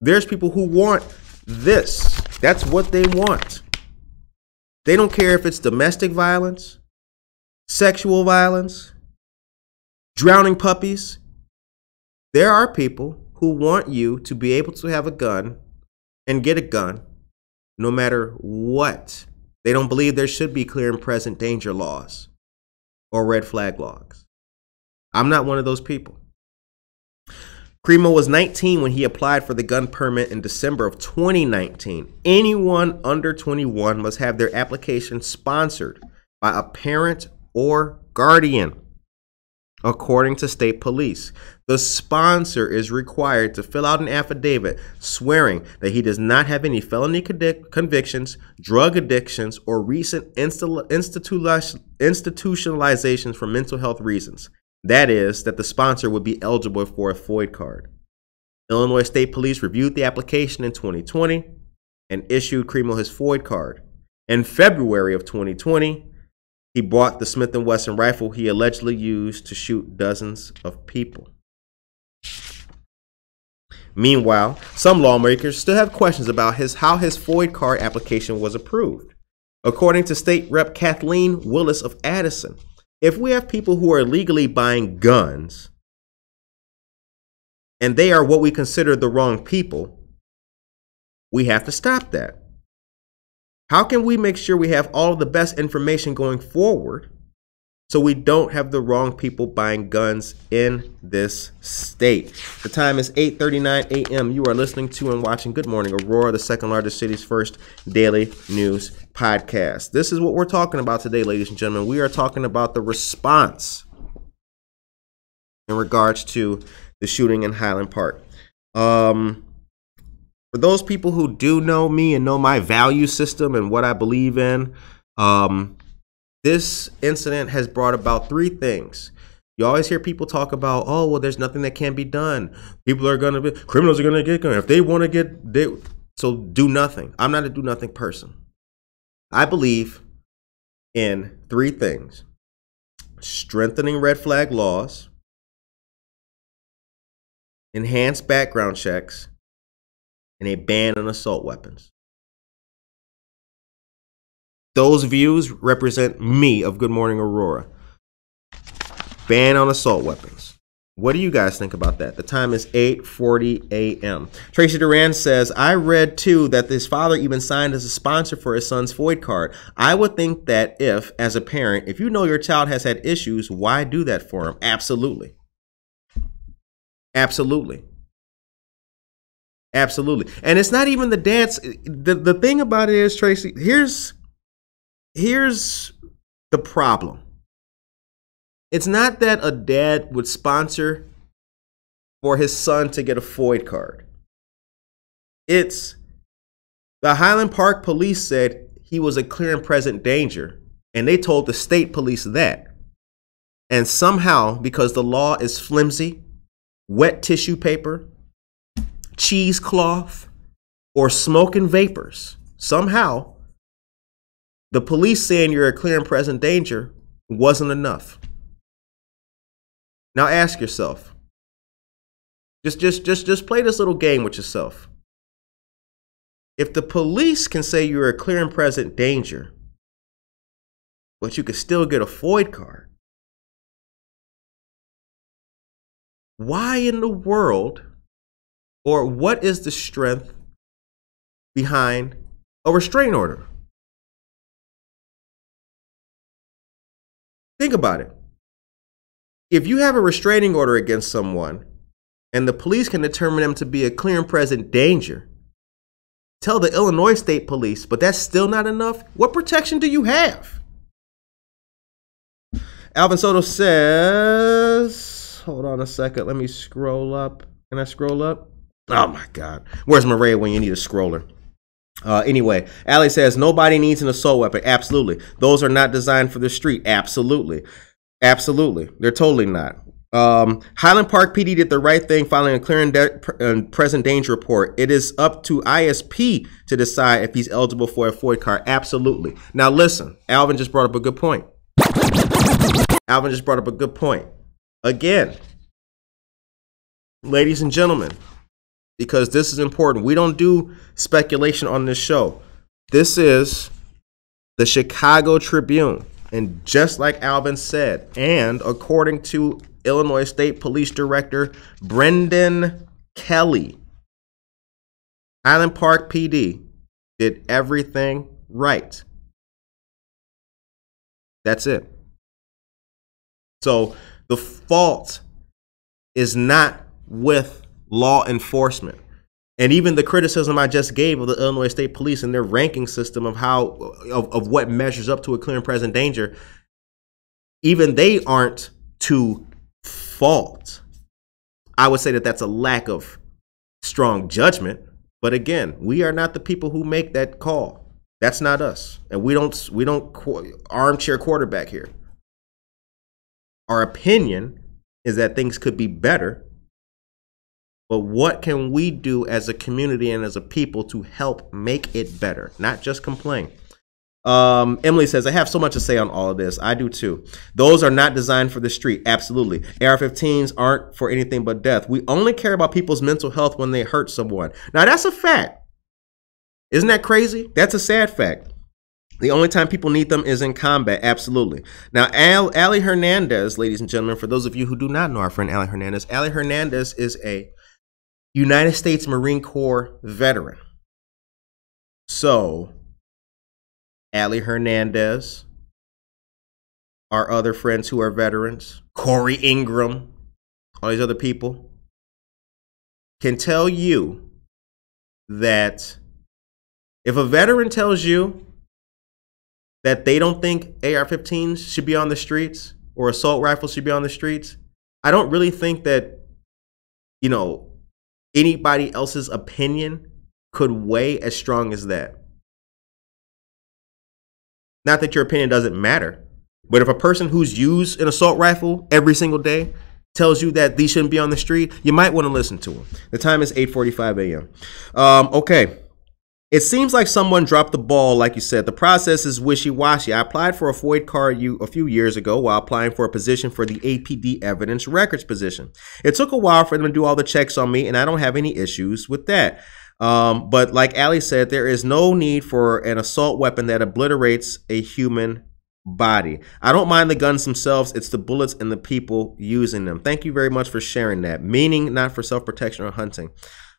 There's people who want this. That's what they want. They don't care if it's domestic violence, sexual violence, drowning puppies. There are people who want you to be able to have a gun and get a gun no matter what. They don't believe there should be clear and present danger laws or red flag laws. I'm not one of those people. Cremo was 19 when he applied for the gun permit in December of 2019. Anyone under 21 must have their application sponsored by a parent or guardian, according to state police. The sponsor is required to fill out an affidavit swearing that he does not have any felony convictions, drug addictions, or recent institutionalizations for mental health reasons. That is, that the sponsor would be eligible for a FOID card. Illinois State Police reviewed the application in 2020 and issued Cremo his FOID card. In February of 2020, he bought the Smith & Wesson rifle he allegedly used to shoot dozens of people. Meanwhile, some lawmakers still have questions about how his FOID card application was approved. According to State Rep. Kathleen Willis of Addison, if we have people who are legally buying guns and they are what we consider the wrong people, we have to stop that. How can we make sure we have all of the best information going forward so we don't have the wrong people buying guns in this state? The time is 8:39 a.m. You are listening to and watching Good Morning Aurora, the second largest city's first daily news podcast. This is what we're talking about today, ladies and gentlemen. We are talking about the response in regards to the shooting in Highland Park. For those people who do know me and know my value system and what I believe in, this incident has brought about three things. You always hear people talk about, oh, well, there's nothing that can be done. Criminals are going to get guns. If they want to so do nothing. I'm not a do nothing person. I believe in three things: strengthening red flag laws, enhanced background checks, and a ban on assault weapons. Those views represent me of Good Morning Aurora. Ban on assault weapons. What do you guys think about that? The time is 8:40 a.m. Tracy Duran says, I read too that his father even signed as a sponsor for his son's FOID card. I would think that if, as a parent, if you know your child has had issues, why do that for him? Absolutely. Absolutely. Absolutely. And it's not even the dad's. The thing about it is, Tracy, here's the problem. It's not that a dad would sponsor for his son to get a FOID card. It's the Highland Park police said he was a clear and present danger, and they told the state police that. And somehow, because the law is flimsy, wet tissue paper, cheesecloth, or smoke and vapors, somehow the police saying you're a clear and present danger wasn't enough. Now ask yourself, just play this little game with yourself. If the police can say you're a clear and present danger, but you can still get a FOID card, why in the world, or what is the strength behind a restraining order? Think about it. If you have a restraining order against someone and the police can determine them to be a clear and present danger, tell the Illinois State Police, but that's still not enough. What protection do you have? Alvin Soto says, hold on a second, let me scroll up. Can I scroll up? Oh my God. Where's Maria when you need a scroller? Anyway, Allie says, nobody needs an assault weapon. Absolutely. Those are not designed for the street. Absolutely. Absolutely. They're totally not. Highland Park PD did the right thing filing a clear and present danger report. It is up to ISP to decide if he's eligible for a FOID card. Absolutely. Now listen, Alvin just brought up a good point. Again, ladies and gentlemen, because this is important. We don't do speculation on this show. This is the Chicago Tribune. And just like Alvin said, and according to Illinois State Police Director Brendan Kelly, Highland Park PD did everything right. That's it. So the fault is not with law enforcement. And even the criticism I just gave of the Illinois State Police and their ranking system of of what measures up to a clear and present danger, even they aren't to fault. I would say that that's a lack of strong judgment. But again, we are not the people who make that call. That's not us. And we don't armchair quarterback here. Our opinion is that things could be better. But what can we do as a community and as a people to help make it better, not just complain? Emily says, I have so much to say on all of this. I do too. Those are not designed for the street. Absolutely. AR-15s aren't for anything but death. We only care about people's mental health when they hurt someone. Now, that's a fact. Isn't that crazy? That's a sad fact. The only time people need them is in combat. Absolutely. Now, Allie Hernandez, ladies and gentlemen, for those of you who do not know our friend Allie Hernandez is a United States Marine Corps veteran. So, Allie Hernandez, our other friends who are veterans, Corey Ingram, all these other people, can tell you that if a veteran tells you that they don't think AR-15s should be on the streets or assault rifles should be on the streets, I don't really think that, anybody else's opinion could weigh as strong as that. Not that your opinion doesn't matter, but if a person who's used an assault rifle every single day tells you that these shouldn't be on the street, you might want to listen to them. The time is 8:45 a.m. Okay. It seems like someone dropped the ball, like you said. The process is wishy-washy. I applied for a FOID card a few years ago while applying for a position for the APD evidence records position. It took a while for them to do all the checks on me, and I don't have any issues with that. But like Allie said, there is no need for an assault weapon that obliterates a human body. I don't mind the guns themselves. It's the bullets and the people using them. Thank you very much for sharing that. Meaning not for self-protection or hunting.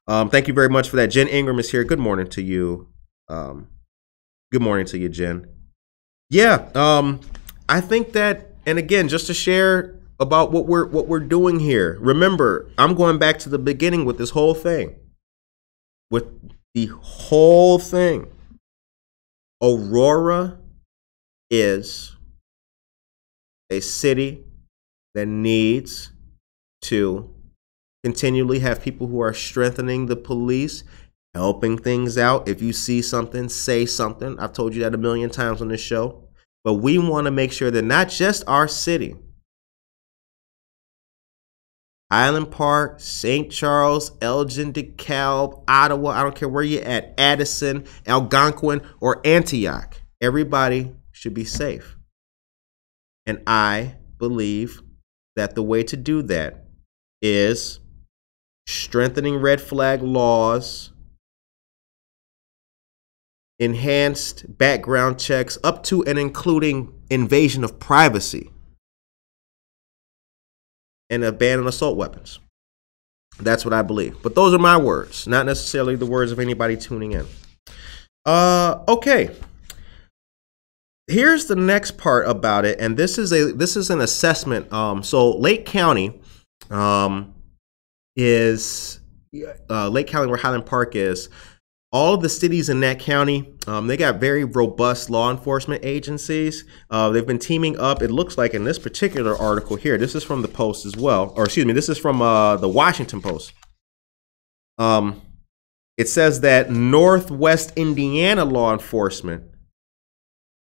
Thank you very much for that. Jen Ingram is here. Good morning to you. Good morning to you, Jen. Yeah, I think that, and again, just to share about what we're doing here. Remember, I'm going back to the beginning with this whole thing. Aurora is a city that needs to continually have people who are strengthening the police, helping things out. If you see something, say something. I've told you that a million times on this show. But we want to make sure that not just our city, Highland Park, St. Charles, Elgin, DeKalb, Ottawa, I don't care where you're at, Addison, Algonquin, or Antioch, everybody should be safe. And I believe that the way to do that is strengthening red flag laws, enhanced background checks up to and including invasion of privacy, and a ban on assault weapons. That's what I believe. But those are my words, not necessarily the words of anybody tuning in. Okay. Here's the next part about it, and this is an assessment. So Lake County is Lake County, where Highland Park is. All of the cities in that county, they got very robust law enforcement agencies. They've been teaming up. It looks like in this particular article here, this is from the Post as well, or excuse me, this is from the Washington Post. It says that Northwest Indiana law enforcement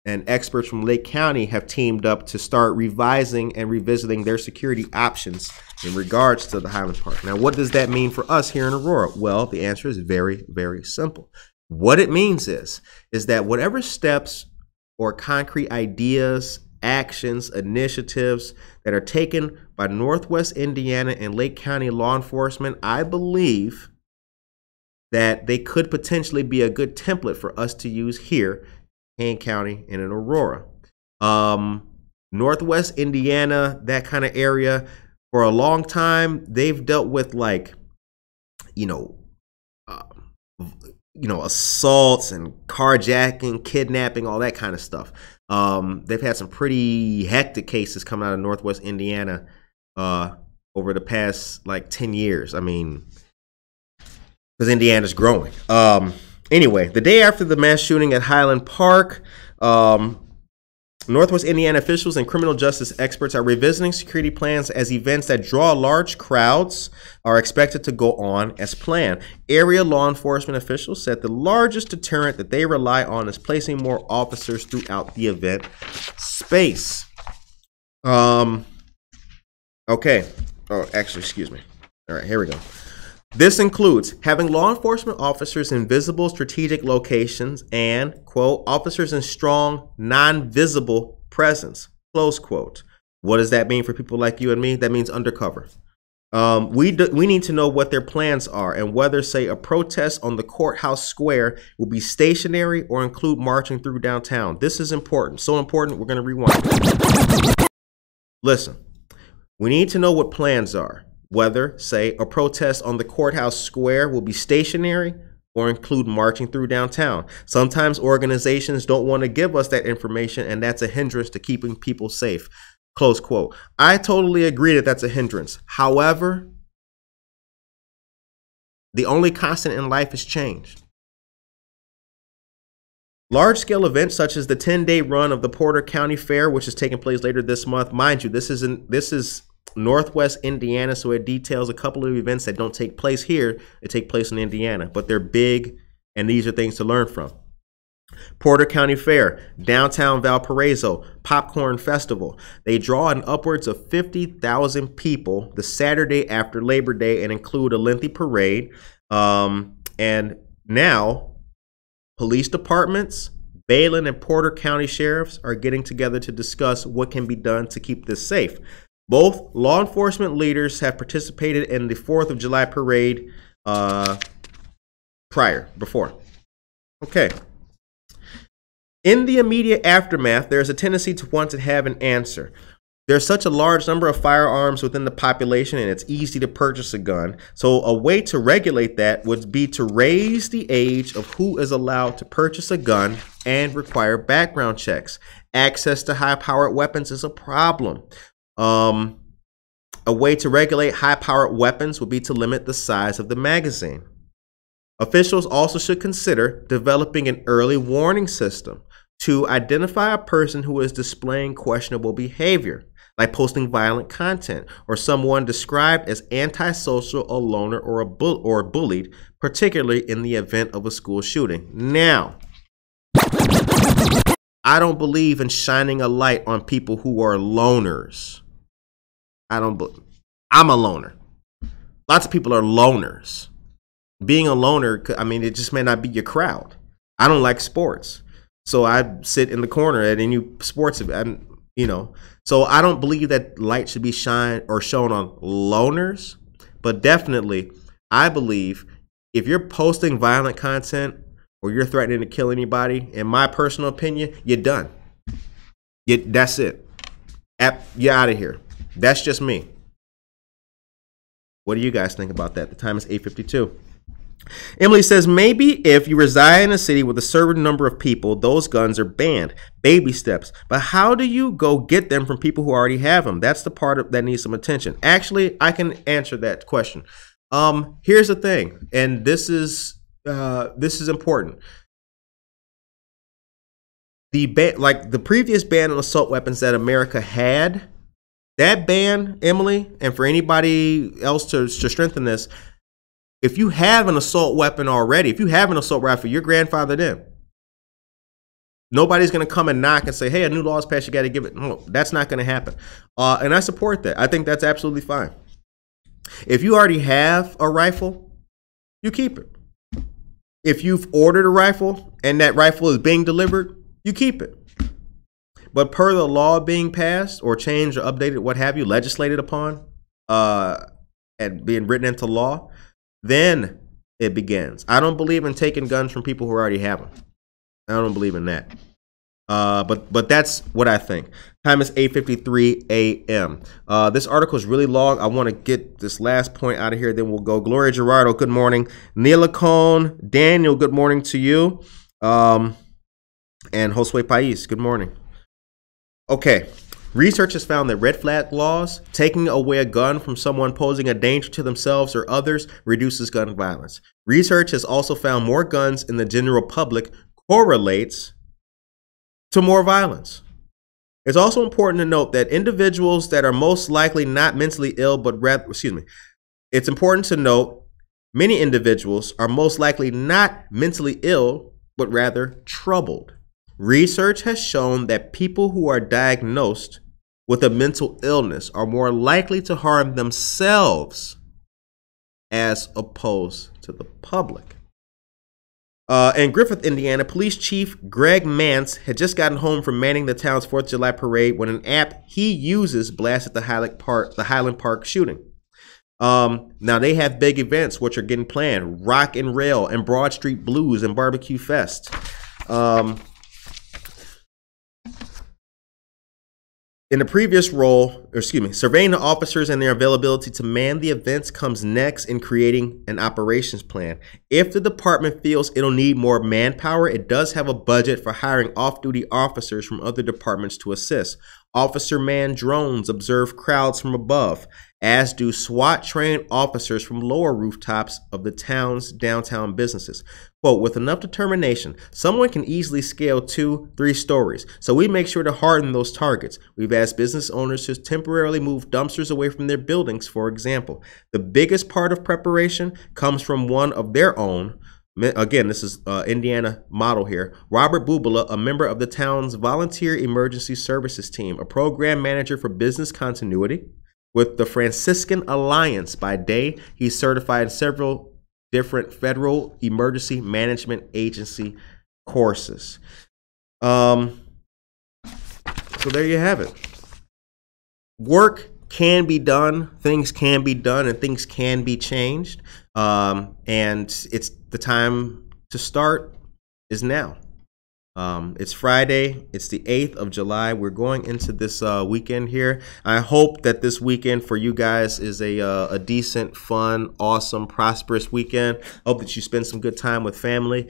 and experts from Lake County have teamed up to start revising and revisiting their security options in regards to the Highland Park. Now, what does that mean for us here in Aurora? Well, the answer is very, very simple. What it means is that whatever steps or concrete ideas, actions, initiatives that are taken by Northwest Indiana and Lake County law enforcement, I believe that they could potentially be a good template for us to use here in County and in Aurora. Northwest Indiana, that kind of area, for a long time, they've dealt with assaults and carjacking, kidnapping, all that kind of stuff. They've had some pretty hectic cases coming out of Northwest Indiana over the past 10 years. I mean, because Indiana's growing. Anyway, the day after the mass shooting at Highland Park, Northwest Indiana officials and criminal justice experts are revisiting security plans as events that draw large crowds are expected to go on as planned. Area law enforcement officials said the largest deterrent that they rely on is placing more officers throughout the event space. Okay. Oh, actually, excuse me. All right, here we go. This includes having law enforcement officers in visible strategic locations and, quote, officers in strong, non-visible presence, close quote. What does that mean for people like you and me? That means undercover. We need to know what their plans are and whether, say, a protest on the courthouse square will be stationary or include marching through downtown. This is important. So important, we're going to rewind. Listen, we need to know what plans are. Whether, say, a protest on the courthouse square will be stationary or include marching through downtown. Sometimes organizations don't want to give us that information, and that's a hindrance to keeping people safe. Close quote. I totally agree that that's a hindrance. However, the only constant in life is change. Large-scale events such as the 10-day run of the Porter County Fair, which is taking place later this month. Mind you, this is Northwest Indiana, so it details a couple of events that don't take place here. They take place in Indiana, but they're big, and these are things to learn from. Porter County Fair, downtown Valparaiso, Popcorn Festival. They draw in upwards of 50,000 people the Saturday after Labor Day and include a lengthy parade. And now, police departments, Balen and Porter County sheriffs are getting together to discuss what can be done to keep this safe. Both law enforcement leaders have participated in the 4th of July parade before. Okay. In the immediate aftermath, there's a tendency to want to have an answer. There's such a large number of firearms within the population, and it's easy to purchase a gun. So a way to regulate that would be to raise the age of who is allowed to purchase a gun and require background checks. Access to high-powered weapons is a problem. A way to regulate high-powered weapons would be to limit the size of the magazine. Officials also should consider developing an early warning system to identify a person who is displaying questionable behavior, like posting violent content or someone described as antisocial, a loner, or bullied, particularly in the event of a school shooting. Now, I don't believe in shining a light on people who are loners. I'm a loner. Lots of people are loners. Being a loner, I mean, it just may not be your crowd. I don't like sports, so I sit in the corner at any sports event, So I don't believe that light should be shown on loners, but definitely, I believe if you're posting violent content or you're threatening to kill anybody, in my personal opinion, you're done. That's it. You're out of here. That's just me. What do you guys think about that? The time is 8:52. Emily says, maybe if you reside in a city with a certain number of people, those guns are banned. Baby steps. But how do you go get them from people who already have them? That's the part that needs some attention. Actually, I can answer that question. Here's the thing, and this is important. The previous ban on assault weapons that America had, that ban, Emily, and for anybody else to strengthen this, if you have an assault weapon already, if you have an assault rifle, you're grandfathered in. Nobody's going to come and knock and say, hey, a new law is passed, you got to give it. No, that's not going to happen. And I support that. I think that's absolutely fine. If you already have a rifle, you keep it. If you've ordered a rifle and that rifle is being delivered, you keep it. But per the law being passed or changed or updated, what have you, legislated upon, and being written into law, then it begins. I don't believe in taking guns from people who already have them. I don't believe in that. But that's what I think. Time is 8:53 a.m. This article is really long. I want to get this last point out of here, then we'll go. Gloria Gerardo, good morning. Neela Cone, Daniel, good morning to you. And Josue Pais, good morning. Okay. Research has found that red flag laws, taking away a gun from someone posing a danger to themselves or others, reduces gun violence. Research has also found more guns in the general public correlates to more violence. It's also important to note that individuals that are most likely not mentally ill, it's important to note many individuals are most likely not mentally ill, but rather troubled. Research has shown that people who are diagnosed with a mental illness are more likely to harm themselves as opposed to the public. In Griffith, Indiana, Police Chief Greg Mance had just gotten home from manning the town's 4th of July parade when an app he uses blasted the Highland Park shooting. Now they have big events which are getting planned: Rock and Rail and Broad Street Blues and Barbecue Fest. In the previous role, surveying the officers and their availability to man the events comes next in creating an operations plan. If the department feels it'll need more manpower, it does have a budget for hiring off-duty officers from other departments to assist. Officer-manned drones observe crowds from above, as do SWAT-trained officers from lower rooftops of the town's downtown businesses. Quote, with enough determination, someone can easily scale 2-3 stories, so we make sure to harden those targets. We've asked business owners to temporarily move dumpsters away from their buildings, for example. The biggest part of preparation comes from one of their own. Again, this is Indiana model here. Robert Bubala, a member of the town's volunteer emergency services team, a program manager for business continuity with the Franciscan Alliance. By day, he's certified in several different federal emergency management agency courses. So there you have it. Work can be done, things can be done, and things can be changed. And it's the time to start is now. It's Friday. It's the 8th of July. We're going into this weekend here. I hope that this weekend for you guys is a decent, fun, awesome, prosperous weekend. Hope that you spend some good time with family.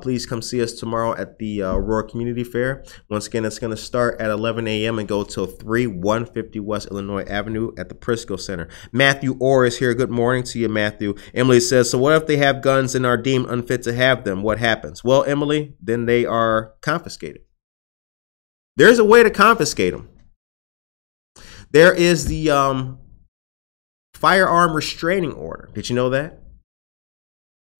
Please come see us tomorrow at the Aurora Community Fair. Once again, it's going to start at 11 a.m. and go till 150 West Illinois Avenue at the Prisco Center. Matthew Orr is here. Good morning to you, Matthew. Emily says, so what if they have guns and are deemed unfit to have them? What happens? Well, Emily, then they are confiscated. There's a way to confiscate them. There is the firearm restraining order. Did you know that?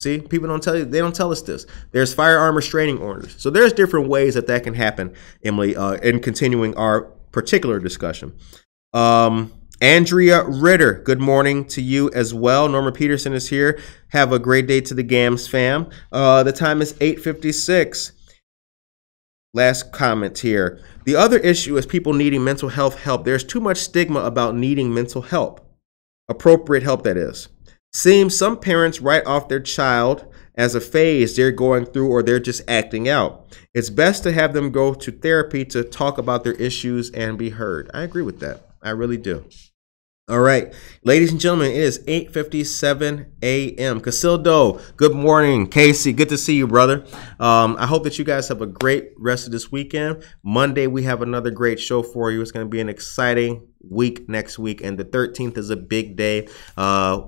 See, people don't tell you, they don't tell us this. There's firearm restraining orders. So there's different ways that can happen, Emily, in continuing our particular discussion. Andrea Ritter, good morning to you as well. Norma Peterson is here. Have a great day to the GAMS fam. The time is 8:56. Last comment here. The other issue is people needing mental health help. There's too much stigma about needing mental help. Appropriate help, that is. Seems some parents write off their child as a phase they're going through or they're just acting out. It's best to have them go to therapy to talk about their issues and be heard. I agree with that. I really do. All right, ladies and gentlemen, it is 8:57 a.m. Casildo, good morning. Casey, good to see you, brother. I hope that you guys have a great rest of this weekend. Monday, we have another great show for you. It's going to be an exciting week next week, and the 13th is a big day.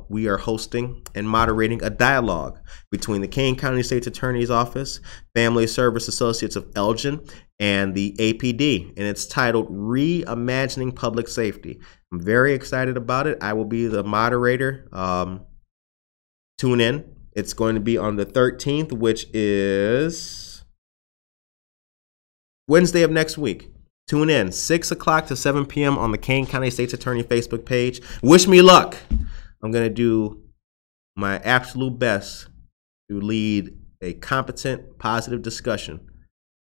We are hosting and moderating a dialogue between the Kane County State's Attorney's Office, Family Service Associates of Elgin, and the APD, and it's titled Reimagining Public Safety. I'm very excited about it. I will be the moderator. Tune in. It's going to be on the 13th, which is Wednesday of next week. Tune in, 6 o'clock to 7 p.m. on the Kane County State's Attorney Facebook page. Wish me luck. I'm going to do my absolute best to lead a competent, positive discussion.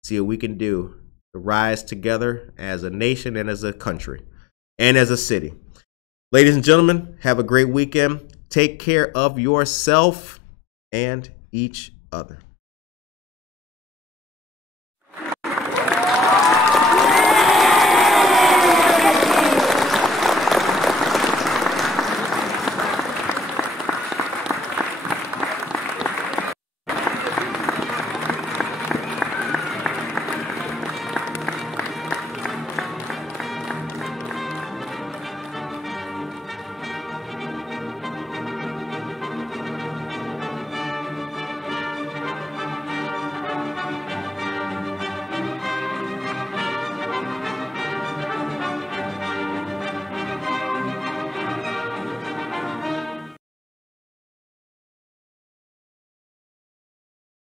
See what we can do to rise together as a nation and as a country and as a city. Ladies and gentlemen, have a great weekend. Take care of yourself and each other.